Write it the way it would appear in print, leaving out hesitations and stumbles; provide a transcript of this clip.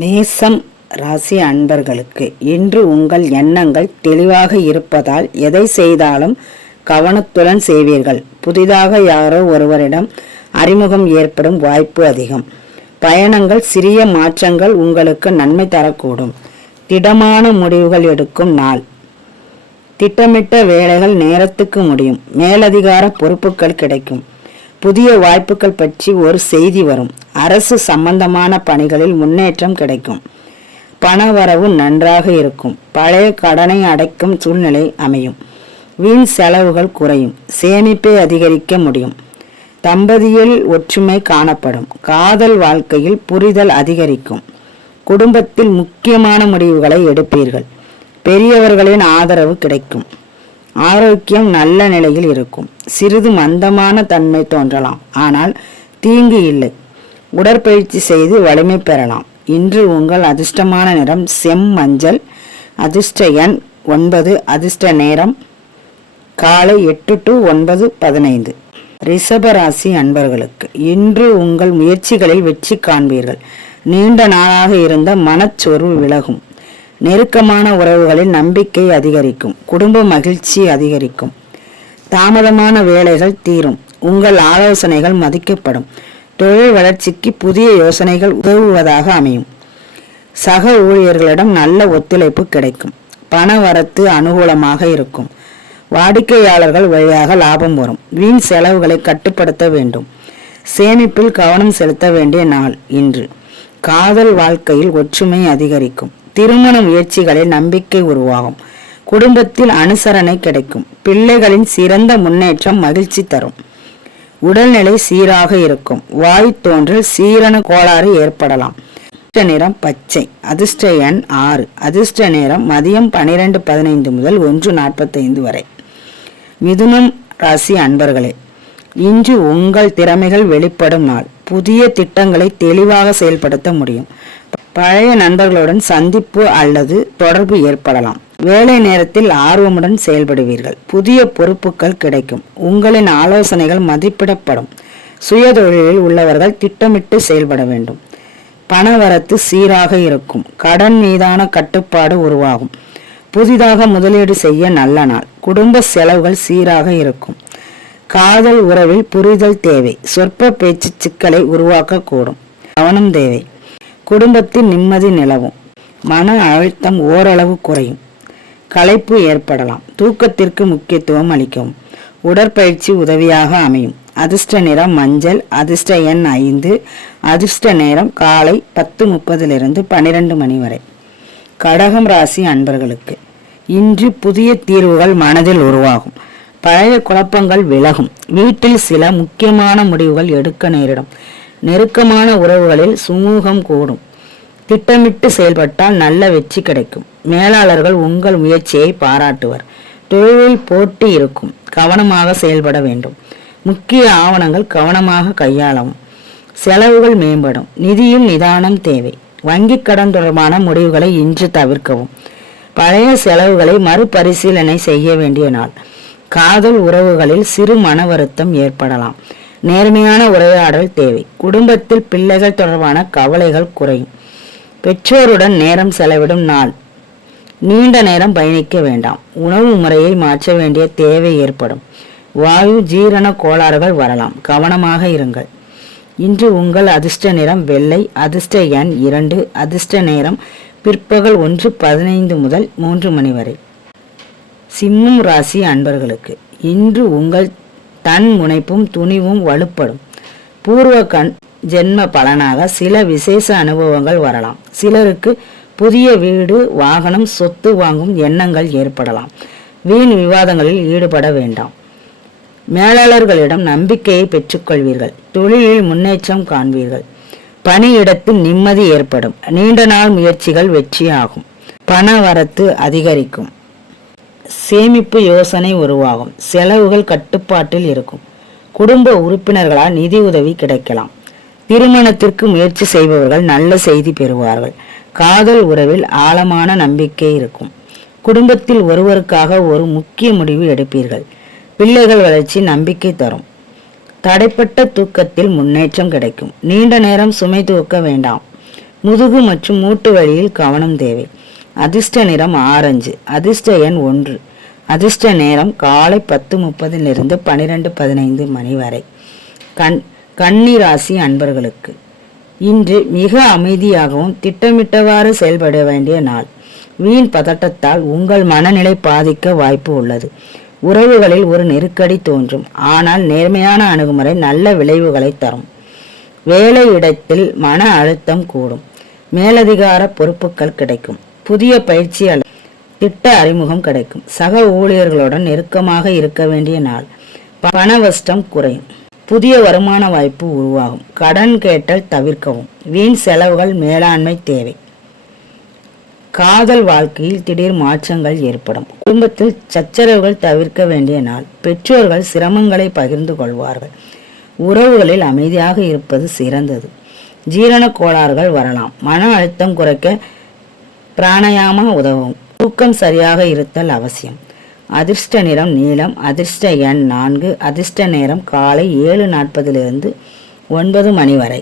மேசம் ராசி அன்பர்களுக்கு இன்று உங்கள் எண்ணங்கள் தெளிவாக இருப்பதால் எதை செய்தாலும் கவனத்துடன் செய்வீர்கள். புதிதாக யாரோ ஒருவரிடம் அறிமுகம் ஏற்படும் வாய்ப்பு அதிகம். பயணங்கள் சிறிய மாற்றங்கள் உங்களுக்கு நன்மை தரக்கூடும். திடமான முடிவுகள் எடுக்கும் நாள். திட்டமிட்ட வேலைகள் நேரத்துக்கு முடியும். மேலதிகார பொறுப்புகள் கிடைக்கும். புதிய வாய்ப்புகள் பற்றி ஒரு செய்தி வரும். அரசு சம்பந்தமான பணிகளில் முன்னேற்றம் கிடைக்கும். பணவரவு நன்றாக இருக்கும். பழைய கடனை அடைக்கும் சூழ்நிலை அமையும். வீண் செலவுகள் குறையும். சேமிப்பை அதிகரிக்க முடியும். தம்பதியில் ஒற்றுமை காணப்படும். காதல் வாழ்க்கையில் புரிதல் அதிகரிக்கும். குடும்பத்தில் முக்கியமான முடிவுகளை எடுப்பீர்கள். பெரியவர்களின் ஆதரவு கிடைக்கும். ஆரோக்கியம் நல்ல நிலையில் இருக்கும். சிறிது மந்தமான தன்மை தோன்றலாம், ஆனால் தீங்கு இல்லை. உடற்பயிற்சி செய்து வலிமை பெறலாம். இன்று உங்கள் அதிர்ஷ்டமான நிறம் செம்மஞ்சள். அதிர்ஷ்ட எண் 9. அதிர்ஷ்ட நேரம் காலை 8 to 9:15. ரிஷபராசி அன்பர்களுக்கு இன்று உங்கள் முயற்சிகளில் வெற்றி காண்பீர்கள். நீண்ட நாளாக இருந்த மனச்சோர்வு விலகும். நெருக்கமான உறவுகளில் நம்பிக்கை அதிகரிக்கும். குடும்ப மகிழ்ச்சி அதிகரிக்கும். தாமதமான வேலைகள் தீரும். உங்கள் ஆலோசனைகள் மதிக்கப்படும். தொழில் வளர்ச்சிக்கு புதிய யோசனைகள் உதவுவதாக அமையும். சக ஊழியர்களிடம் நல்ல ஒத்துழைப்பு கிடைக்கும். பண வரத்து அனுகூலமாக இருக்கும். வாடிக்கையாளர்கள் வழியாக லாபம் வரும். வீண் செலவுகளை கட்டுப்படுத்த வேண்டும். சேமிப்பில் கவனம் செலுத்த வேண்டிய நாள் இன்று. காதல் வாழ்க்கையில் ஒற்றுமை அதிகரிக்கும். திருமண முயற்சிகளில் நம்பிக்கை உருவாகும். குடும்பத்தில் அனுசரணை கிடைக்கும். பிள்ளைகளின் சிறந்த முன்னேற்றம் மகிழ்ச்சி தரும். உடல்நிலை சீராக இருக்கும். வாய் தோன்றல் சீரண கோளாறு ஏற்படலாம். அதிர்ஷ்ட நிறம் பச்சை. அதிர்ஷ்ட எண் 6. அதிர்ஷ்ட நேரம் மதியம் 12:15 முதல் 1:45 வரை. மிதுனம் ராசி அன்பர்களே, இன்று உங்கள் திறமைகள் வெளிப்படும் நாள். புதிய திட்டங்களை தெளிவாக செயல்படுத்த முடியும். பழைய நண்பர்களுடன் சந்திப்பு அல்லது தொடர்பு ஏற்படலாம். வேலை நேரத்தில் ஆர்வமுடன் செயல்படுவீர்கள். புதிய பொறுப்புகள் கிடைக்கும். உங்களின் ஆலோசனைகள் மதிப்பிடப்படும். சுயதொழிலில் உள்ளவர்கள் திட்டமிட்டு செயல்பட வேண்டும். பணவரத்து சீராக இருக்கும். கடன் மீதான கட்டுப்பாடு உருவாகும். புதிதாக முதலீடு செய்ய நல்ல நாள். குடும்ப செலவுகள் சீராக இருக்கும். காதல் உறவில் புரிதல் தேவை. சொற்ப பேச்சு சிக்கலை உருவாக்கக்கூடும். கவனம் தேவை. குடும்பத்தில் நிம்மதி நிலவும். மன அழுத்தம் ஓரளவு குறையும். களைப்பு ஏற்படலாம். தூக்கத்திற்கு முக்கியத்துவம் அளிக்கவும். உடற்பயிற்சி உதவியாக அமையும். அதிர்ஷ்ட நிறம் மஞ்சள். அதிர்ஷ்ட எண் 5. அதிர்ஷ்ட நேரம் காலை 10:30 to 12 மணி வரை. கடகம் ராசி அன்பர்களுக்கு இன்று புதிய தீர்வுகள் மனதில் உருவாகும். பழைய குழப்பங்கள் விலகும். வீட்டில் சில முக்கியமான முடிவுகள் எடுக்க நேரிடும். நெருக்கமான உறவுகளில் சுமூகம் கூடும். திட்டமிட்டு செயல்பட்டால் நல்ல வெற்றி கிடைக்கும். மேலாளர்கள் உங்கள் முயற்சியை பாராட்டுவர். தொழிலில் போட்டி இருக்கும். கவனமாக செயல்பட வேண்டும். முக்கிய ஆவணங்கள் கவனமாக கையாளவும். செலவுகள் மேம்படும். நிதியில் நிதானம் தேவை. வங்கி கடன் தொடர்பான முடிவுகளை இன்று தவிர்க்கவும். பழைய செலவுகளை மறுபரிசீலனை செய்ய வேண்டிய நாள். காதல் உறவுகளில் சிறு மன வருத்தம் ஏற்படலாம். நேர்மையான உரையாடல் தேவை. குடும்பத்தில் பிள்ளைகள் தொடர்பான கவலைகள் குறையும். பெற்றோருடன் நேரம் செலவிடும் நாள். நீண்ட நேரம் பயணிக்க வேண்டாம். உணவு முறையை மாற்ற வேண்டிய தேவை ஏற்படும். வாயு ஜீரண கோளாறுகள் வரலாம். கவனமாக இருங்கள். இன்று உங்கள் அதிர்ஷ்ட நிறம் வெள்ளை. அதிர்ஷ்ட எண் 2. அதிர்ஷ்ட நேரம் பிற்பகல் 1:15 முதல் 3 மணி வரை. சிம்மம் ராசி அன்பர்களுக்கு இன்று உங்கள் தன் முனைப்பும் துணிவும் வலுப்படும். பூர்வ ஜென்ம பலனாக சில விசேஷ அனுபவங்கள் வரலாம். சிலருக்கு புதிய வீடு, வாகனம், சொத்து வாங்கும் எண்ணங்கள் ஏற்படலாம். வீண் விவாதங்களில் ஈடுபட வேண்டாம். மேலாளர்களிடம் நம்பிக்கையை பெற்றுக்கொள்வீர்கள். தொழிலில் முன்னேற்றம் காண்பீர்கள். பணியிடத்தில் நிம்மதி ஏற்படும். நீண்ட நாள் முயற்சிகள் வெற்றியாகும். பண வரத்து அதிகரிக்கும். சேமிப்பு யோசனை உருவாகும். செலவுகள் கட்டுப்பாட்டில் இருக்கும். குடும்ப உறுப்பினர்களால் நிதி உதவி கிடைக்கலாம். திருமணத்திற்கு முயற்சி செய்பவர்கள் நல்ல செய்தி பெறுவார்கள். காதல் உறவில் ஆழமான நம்பிக்கை இருக்கும். குடும்பத்தில் ஒருவருக்காக ஒரு முக்கிய முடிவு எடுப்பீர்கள். பிள்ளைகள் வளர்ச்சி நம்பிக்கை தரும். தடைப்பட்ட தூக்கத்தில் முன்னேற்றம் கிடைக்கும். நீண்ட நேரம் சுமை தூக்க வேண்டாம். முதுகு மற்றும் மூட்டு வழியில் கவனம் தேவை. அதிர்ஷ்ட நிறம் ஆரஞ்சு. அதிர்ஷ்ட எண் 1. அதிர்ஷ்ட நேரம் காலை 10:30 12:15 மணி வரை. கன்னி ராசி அன்பர்களுக்கு இன்று மிக அமைதியாகவும் திட்டமிட்டவாறு செயல்பட வேண்டிய நாள். வீண் பதட்டத்தால் உங்கள் மனநிலை பாதிக்க வாய்ப்பு உள்ளது. உறவுகளில் ஒரு நெருக்கடி தோன்றும், ஆனால் நேர்மையான அணுகுமுறை நல்ல விளைவுகளை தரும். வேலை இடத்தில் மன அழுத்தம் கூடும். மேலதிகார பொறுப்புகள் கிடைக்கும். புதிய பயிற்சி அல்லது திட்ட அறிமுகம் கிடைக்கும். சக ஊழியர்களுடன் நெருக்கமாக இருக்க வேண்டிய நாள். பணவஷ்டம் குறையும். புதிய வருமான வாய்ப்பு உருவாகும். கடன் கேட்டல் தவிர்க்கவும். வீண் செலவுகள் மேலாண்மை தேவை. காதல் வாழ்க்கையில் திடீர் மாற்றங்கள் ஏற்படும். குடும்பத்தில் சச்சரவுகள் தவிர்க்க வேண்டிய நாள். பெற்றோர்கள் சிரமங்களை பகிர்ந்து கொள்வார்கள். உறவுகளில் அமைதியாக இருப்பது சிறந்தது. ஜீரண கோளாறுகள் வரலாம். மன அழுத்தம் குறைக்க பிராணாயாமம் உதவும். தூக்கம் சரியாக இருத்தல் அவசியம். அதிர்ஷ்ட நிறம் நீலம். அதிர்ஷ்ட எண் 4. அதிர்ஷ்ட நேரம் காலை 7:40 9 மணி வரை.